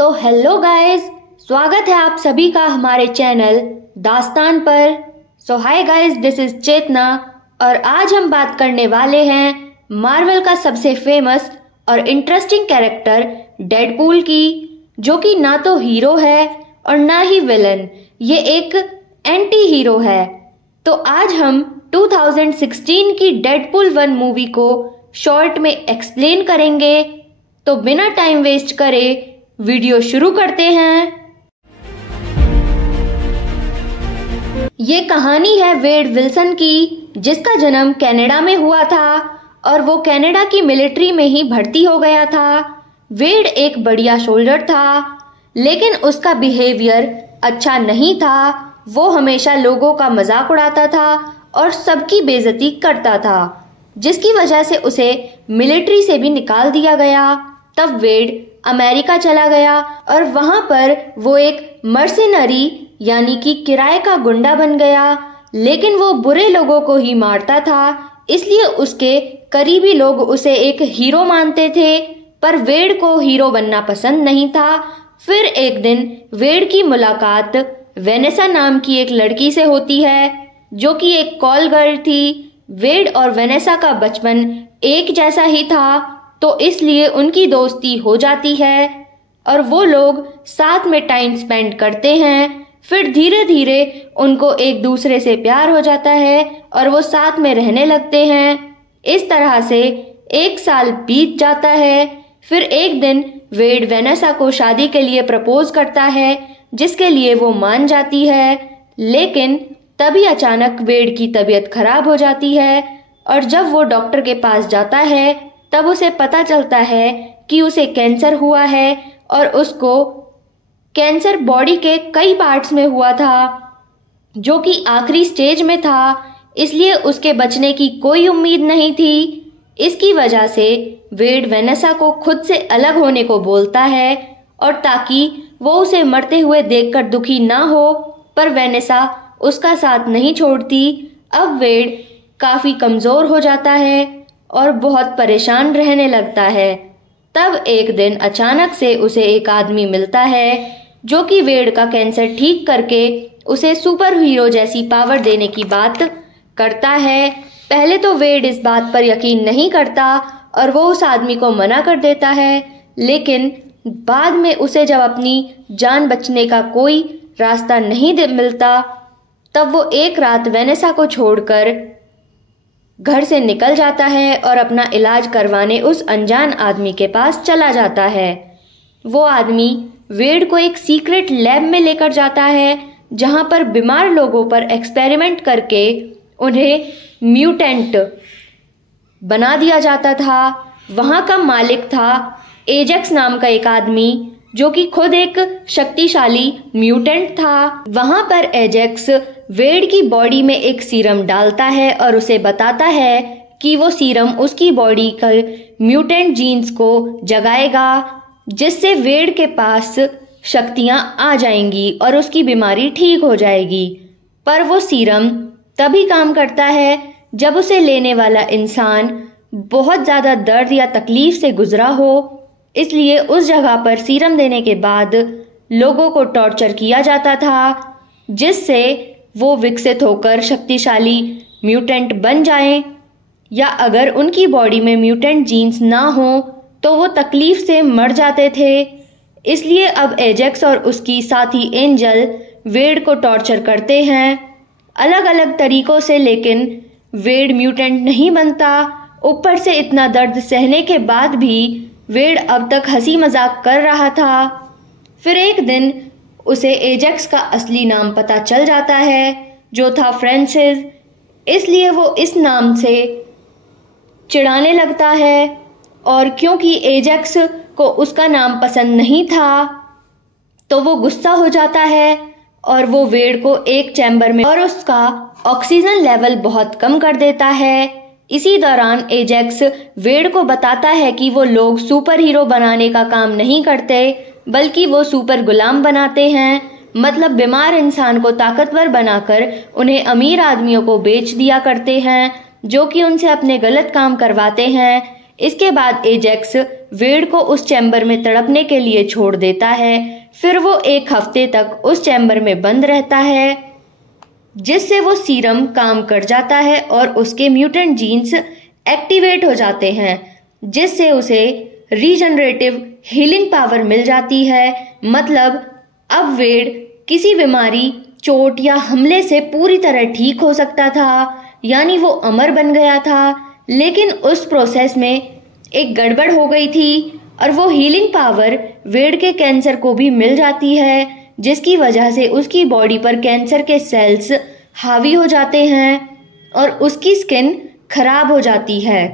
तो hello guys, स्वागत है आप सभी का हमारे चैनल दास्तान पर। सो हाय गाइस, दिस इज चेतना और आज हम बात करने वाले हैं मार्वल का सबसे फेमस और इंटरेस्टिंग कैरेक्टर डेडपूल की, जो कि ना तो हीरो है और ना ही विलन, ये एक एंटी हीरो है। तो आज हम 2016 की डेडपूल 1 मूवी को शॉर्ट में एक्सप्लेन करेंगे। तो बिना टाइम वेस्ट करे वीडियो शुरू करते हैं। ये कहानी है वेड विल्सन की, जिसका जन्म कनाडा में हुआ था और वो कनाडा की मिलिट्री में ही भर्ती हो गया था। वेड एक बढ़िया सोल्जर था, लेकिन उसका बिहेवियर अच्छा नहीं था। वो हमेशा लोगों का मजाक उड़ाता था और सबकी बेइज्जती करता था, जिसकी वजह से उसे मिलिट्री से भी निकाल दिया गया। तब वेड अमेरिका चला गया और वहां पर वो एक मर्सिनरी यानी कि किराए का गुंडा बन गया। लेकिन वो बुरे लोगों को ही मारता था, इसलिए उसके करीबी लोग उसे एक हीरो मानते थे। पर वेड को हीरो बनना पसंद नहीं था। फिर एक दिन वेड की मुलाकात वेनेसा नाम की एक लड़की से होती है, जो कि एक कॉल गर्ल थी। वेड और वेनेसा का बचपन एक जैसा ही था, तो इसलिए उनकी दोस्ती हो जाती है और वो लोग साथ में टाइम स्पेंड करते हैं। फिर धीरे धीरे उनको एक दूसरे से प्यार हो जाता है और वो साथ में रहने लगते हैं। इस तरह से 1 साल बीत जाता है। फिर एक दिन वेड वेनेसा को शादी के लिए प्रपोज करता है, जिसके लिए वो मान जाती है। लेकिन तभी अचानक वेड की तबीयत खराब हो जाती है और जब वो डॉक्टर के पास जाता है, तब उसे पता चलता है कि उसे कैंसर हुआ है और उसको कैंसर बॉडी के कई पार्ट्स में हुआ था, जो कि आखिरी स्टेज में था। इसलिए उसके बचने की कोई उम्मीद नहीं थी। इसकी वजह से वेड वेनेसा को खुद से अलग होने को बोलता है, और ताकि वो उसे मरते हुए देखकर दुखी ना हो। पर वेनेसा उसका साथ नहीं छोड़ती। अब वेड काफी कमजोर हो जाता है और बहुत परेशान रहने लगता है। तब एक दिन अचानक से उसे एक आदमी मिलता है, जो कि वेड का कैंसर ठीक करके उसे सुपर हीरो जैसी पावर देने की बात करता है। पहले तो वेड इस बात पर यकीन नहीं करता और वो उस आदमी को मना कर देता है, लेकिन बाद में उसे जब अपनी जान बचने का कोई रास्ता नहीं मिलता, तब वो एक रात वेनेसा को छोड़कर घर से निकल जाता है और अपना इलाज करवाने उस अनजान आदमी के पास चला जाता है। वो आदमी वेड को एक सीक्रेट लैब में लेकर जाता है, जहां पर बीमार लोगों पर एक्सपेरिमेंट करके उन्हें म्यूटेंट बना दिया जाता था। वहां का मालिक था एजेक्स नाम का एक आदमी, जो कि खुद एक शक्तिशाली म्यूटेंट था। वहां पर एजेक्स वेड की बॉडी में एक सीरम डालता है और उसे बताता है कि वो सीरम उसकी बॉडी के म्यूटेंट जीन्स को जगाएगा, जिससे वेड के पास शक्तियां आ जाएंगी और उसकी बीमारी ठीक हो जाएगी। पर वो सीरम तभी काम करता है जब उसे लेने वाला इंसान बहुत ज्यादा दर्द या तकलीफ से गुजरा हो। इसलिए उस जगह पर सीरम देने के बाद लोगों को टॉर्चर किया जाता था, जिससे वो विकसित होकर शक्तिशाली म्यूटेंट बन जाएं, या अगर उनकी बॉडी में म्यूटेंट जीन्स ना हो तो वो तकलीफ से मर जाते थे। इसलिए अब एजेक्स और उसकी साथी एंजल वेड को टॉर्चर करते हैं अलग अलग तरीकों से, लेकिन वेड म्यूटेंट नहीं बनता। ऊपर से इतना दर्द सहने के बाद भी वेड अब तक हंसी मजाक कर रहा था। फिर एक दिन उसे एजेक्स का असली नाम पता चल जाता है, जो था फ्रांसिस। इसलिए वो इस नाम से चिढ़ाने लगता है, और क्योंकि एजेक्स को उसका नाम पसंद नहीं था, तो वो गुस्सा हो जाता है और वो वेड को एक चैम्बर में और उसका ऑक्सीजन लेवल बहुत कम कर देता है। इसी दौरान एजेक्स वेड को बताता है कि वो लोग सुपर हीरो बनाने का काम नहीं करते, बल्कि वो सुपर गुलाम बनाते हैं। मतलब बीमार इंसान को ताकतवर बनाकर उन्हें अमीर आदमियों को बेच दिया करते हैं, जो कि उनसे अपने गलत काम करवाते हैं। इसके बाद एजेक्स वेड को उस चैम्बर में तड़पने के लिए छोड़ देता है। फिर वो 1 हफ्ते तक उस चैम्बर में बंद रहता है, जिससे वो सीरम काम कर जाता है और उसके म्यूटेंट जीन्स एक्टिवेट हो जाते हैं, जिससे उसे रीजनरेटिव हीलिंग पावर मिल जाती है। मतलब अब वेड किसी बीमारी, चोट या हमले से पूरी तरह ठीक हो सकता था, यानी वो अमर बन गया था। लेकिन उस प्रोसेस में एक गड़बड़ हो गई थी और वो हीलिंग पावर वेड के कैंसर को भी मिल जाती है, जिसकी वजह से उसकी बॉडी पर कैंसर के सेल्स हावी हो जाते हैं और उसकी स्किन खराब हो जाती है।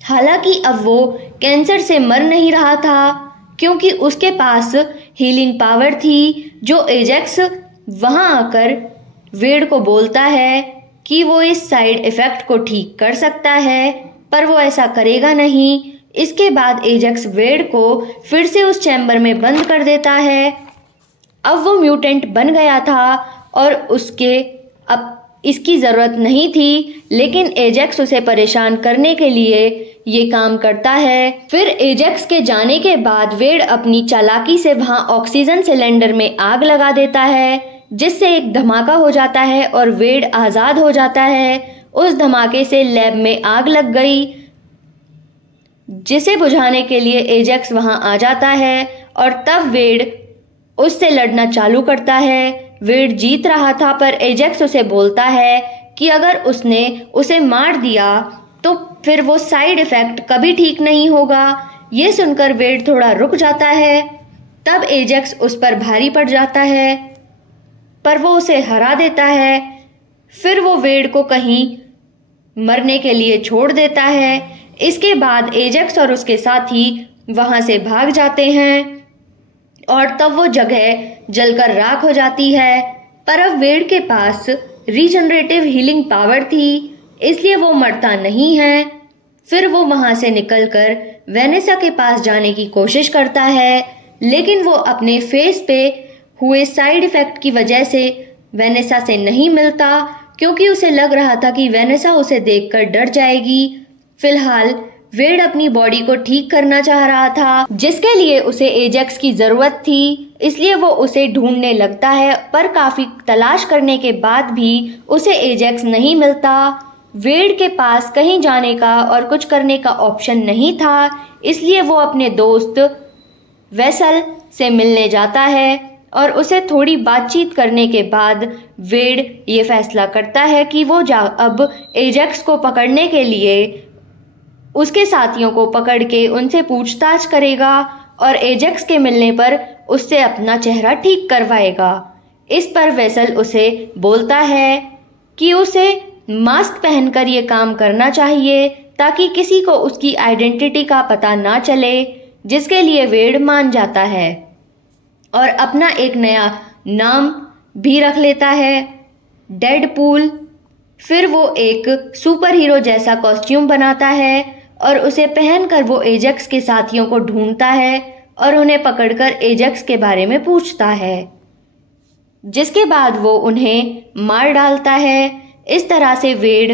हालांकि अब वो कैंसर से मर नहीं रहा था, क्योंकि उसके पास हीलिंग पावर थी, जो एजेक्स वहां आकर वेड को बोलता है कि वो इस साइड इफेक्ट को ठीक कर सकता है, पर वो ऐसा करेगा नहीं। इसके बाद एजेक्स वेड को फिर से उस चैम्बर में बंद कर देता है। अब वो म्यूटेंट बन गया था और उसके अब इसकी जरूरत नहीं थी, लेकिन एजेक्स उसे परेशान करने के लिए ये काम करता है। फिर एजेक्स के जाने के बाद वेड अपनी चालाकी से वहां ऑक्सीजन सिलेंडर में आग लगा देता है, जिससे एक धमाका हो जाता है और वेड आजाद हो जाता है। उस धमाके से लैब में आग लग गई, जिसे बुझाने के लिए एजेक्स वहां आ जाता है और तब वेड उससे लड़ना चालू करता है। वेड जीत रहा था, पर एजेक्स उसे बोलता है कि अगर उसने उसे मार दिया तो फिर वो साइड इफेक्ट कभी ठीक नहीं होगा। ये सुनकर वेड थोड़ा रुक जाता है। तब एजेक्स उस पर भारी पड़ जाता है, पर वो उसे हरा देता है। फिर वो वेड को कहीं मरने के लिए छोड़ देता है। इसके बाद एजेक्स और उसके साथी वहां से भाग जाते हैं और तब वो जगह जलकर राख हो जाती है। पर अब वेड के पास रीजनरेटिव हीलिंग पावर थी, इसलिए वो मरता नहीं है। फिर वो वहां से निकलकर वेनेसा के पास जाने की कोशिश करता है, लेकिन वो अपने फेस पे हुए साइड इफेक्ट की वजह से वेनेसा से नहीं मिलता, क्योंकि उसे लग रहा था कि वेनेसा उसे देखकर डर जाएगी। फिलहाल वेड अपनी बॉडी को ठीक करना चाह रहा था, जिसके लिए उसे एजेक्स की जरूरत थी, इसलिए वो उसे ढूंढने लगता है। पर काफी तलाश करने के बाद भी उसे एजेक्स नहीं मिलता। वेड के पास कहीं जाने का और कुछ करने का ऑप्शन नहीं था, इसलिए वो अपने दोस्त वेसल से मिलने जाता है और उसे थोड़ी बातचीत करने के बाद वेड ये फैसला करता है कि वो अब एजेक्स को पकड़ने के लिए उसके साथियों को पकड़ के उनसे पूछताछ करेगा और एजेक्स के मिलने पर उससे अपना चेहरा ठीक करवाएगा। इस पर वेसल उसे बोलता है कि उसे मास्क पहनकर ये काम करना चाहिए, ताकि किसी को उसकी आइडेंटिटी का पता ना चले, जिसके लिए वेड मान जाता है और अपना एक नया नाम भी रख लेता है, डेडपूल। फिर वो एक सुपर हीरो जैसा कॉस्ट्यूम बनाता है और उसे पहनकर वो एजेक्स के साथियों को ढूंढता है और उन्हें पकड़कर एजेक्स के बारे में पूछता है, जिसके बाद वो उन्हें मार डालता है। इस तरह से वेड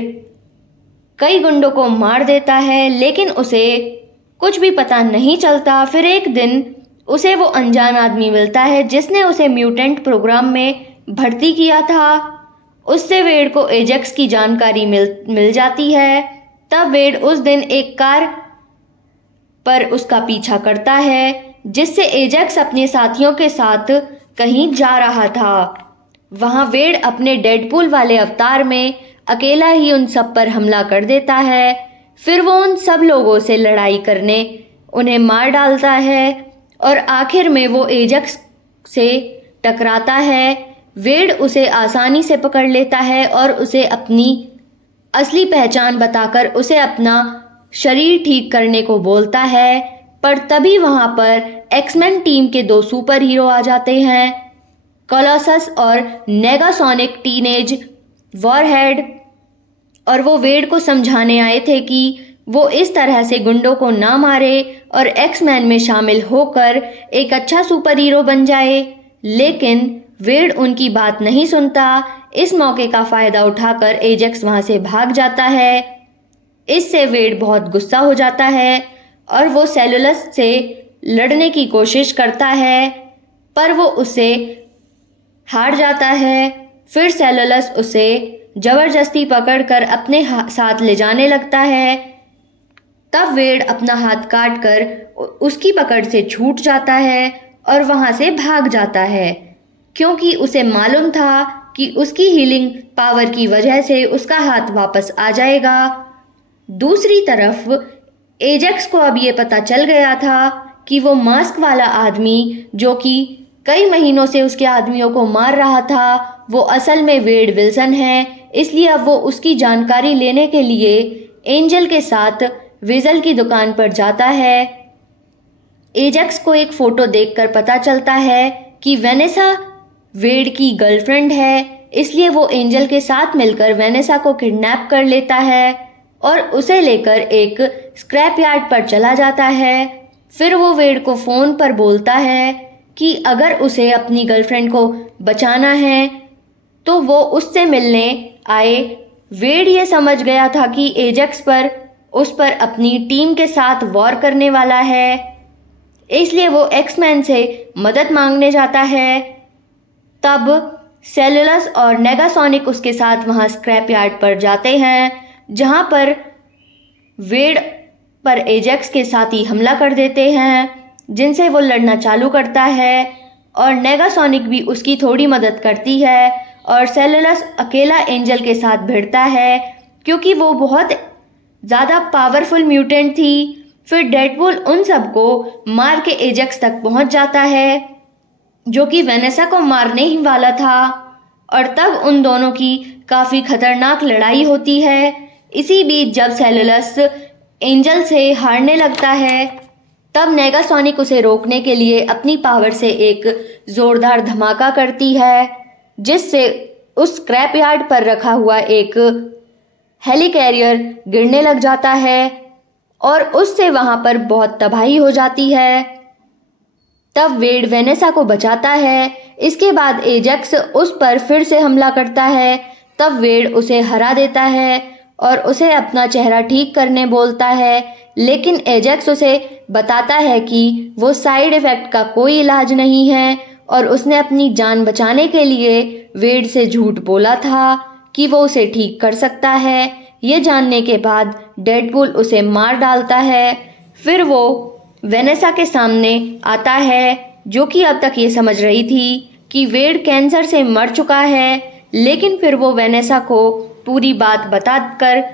कई गुंडों को मार देता है, लेकिन उसे कुछ भी पता नहीं चलता। फिर एक दिन उसे वो अनजान आदमी मिलता है, जिसने उसे म्यूटेंट प्रोग्राम में भर्ती किया था। उससे वेड को एजेक्स की जानकारी मिल जाती है। तब वेड उस दिन एक कार पर उसका पीछा करता है, जिससे एजेक्स अपने साथियों के साथ कहीं जा रहा था। वहां वेड अपने डेडपूल वाले अवतार में अकेला ही उन सब पर हमला कर देता है। फिर वो उन सब लोगों से लड़ाई करने उन्हें मार डालता है और आखिर में वो एजेक्स से टकराता है। वेड उसे आसानी से पकड़ लेता है और उसे अपनी असली पहचान बताकर उसे अपना शरीर ठीक करने को बोलता है। पर तभी वहां पर एक्समैन टीम के 2 सुपर हीरो आ जाते हैं, कोलोसस और नेगासोनिक टीनेज वॉरहेड, और वो वेड को समझाने आए थे कि वो इस तरह से गुंडों को ना मारे और एक्समैन में शामिल होकर एक अच्छा सुपर हीरो बन जाए। लेकिन वेड उनकी बात नहीं सुनता। इस मौके का फायदा उठाकर एजेक्स वहां से भाग जाता है। इससे वेड बहुत गुस्सा हो जाता है और वो सेलुलस से लड़ने की कोशिश करता है, पर वो उससे हार जाता है। फिर सेलुलस उसे जबरदस्ती पकड़कर अपने साथ ले जाने लगता है। तब वेड अपना हाथ काटकर उसकी पकड़ से छूट जाता है और वहां से भाग जाता है, क्योंकि उसे मालूम था कि उसकी हीलिंग पावर की वजह से उसका हाथ वापस आ जाएगा। दूसरी तरफ एजेक्स को अब ये पता चल गया था कि वो मास्क वाला आदमी जो कि कई महीनों से उसके आदमियों को मार रहा था, वो असल में वेड विल्सन है। इसलिए अब वो उसकी जानकारी लेने के लिए एंजल के साथ विजल की दुकान पर जाता है। एजेक्स को एक फोटो देखकर पता चलता है कि वेनेसा वेड की गर्लफ्रेंड है, इसलिए वो एंजल के साथ मिलकर वेनेसा को किडनैप कर लेता है और उसे लेकर एक स्क्रैप यार्ड पर चला जाता है। फिर वो वेड को फोन पर बोलता है कि अगर उसे अपनी गर्लफ्रेंड को बचाना है तो वो उससे मिलने आए। वेड ये समझ गया था कि एजेक्स उस पर अपनी टीम के साथ वॉर करने वाला है, इसलिए वो एक्समैन से मदद मांगने जाता है। तब सेलुलस और नेगासोनिक उसके साथ वहां स्क्रैप यार्ड पर जाते हैं, जहां पर वेड पर एजेक्स के साथी हमला कर देते हैं, जिनसे वो लड़ना चालू करता है और नेगासोनिक भी उसकी थोड़ी मदद करती है और सेलुलस अकेला एंजल के साथ भिड़ता है, क्योंकि वो बहुत ज्यादा पावरफुल म्यूटेंट थी। फिर डेडपूल उन सबको मार के एजेक्स तक पहुंच जाता है, जो कि वेनेसा को मारने ही वाला था, और तब उन दोनों की काफी खतरनाक लड़ाई होती है। इसी बीच जब सेलुलस एंजल से हारने लगता है, तब नेगासोनिक उसे रोकने के लिए अपनी पावर से एक जोरदार धमाका करती है, जिससे उस स्क्रैप यार्ड पर रखा हुआ एक हेलिकैरियर गिरने लग जाता है और उससे वहां पर बहुत तबाही हो जाती है। तब वेड वेनेसा को बचाता है। इसके बाद एजेक्स उस पर फिर से हमला करता है। तब वेड उसे हरा देता है और उसे अपना चेहरा ठीक करने बोलता है, लेकिन एजेक्स उसे बताता है कि वो साइड इफेक्ट का कोई इलाज नहीं है और उसने अपनी जान बचाने के लिए वेड से झूठ बोला था कि वो उसे ठीक कर सकता है। ये जानने के बाद डेडपूल उसे मार डालता है। फिर वो वेनेसा के सामने आता है, जो कि अब तक ये समझ रही थी कि वेड कैंसर से मर चुका है, लेकिन फिर वो वेनेसा को पूरी बात बताकर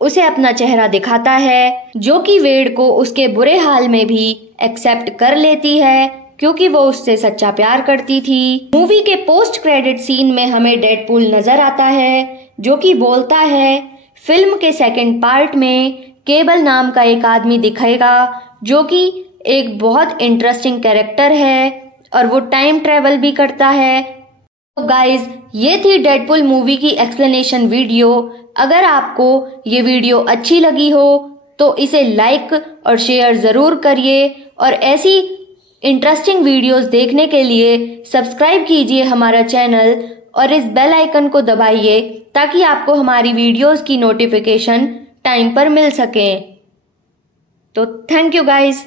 उसे अपना चेहरा दिखाता है, जो कि वेड को उसके बुरे हाल में भी एक्सेप्ट कर लेती है, क्योंकि वो उससे सच्चा प्यार करती थी। मूवी के पोस्ट क्रेडिट सीन में हमें डेडपूल नजर आता है, जो कि बोलता है फिल्म के सेकंड पार्ट में केबल नाम का एक आदमी दिखेगा, जो कि एक बहुत इंटरेस्टिंग कैरेक्टर है और वो टाइम ट्रेवल भी करता है। तो गाइज, ये थी डेडपूल मूवी की एक्सप्लेनेशन वीडियो। अगर आपको ये वीडियो अच्छी लगी हो तो इसे लाइक और शेयर जरूर करिए और ऐसी इंटरेस्टिंग वीडियोस देखने के लिए सब्सक्राइब कीजिए हमारा चैनल और इस बेल आइकन को दबाइए, ताकि आपको हमारी वीडियोस की नोटिफिकेशन टाइम पर मिल सके। तो थैंक यू गाइज।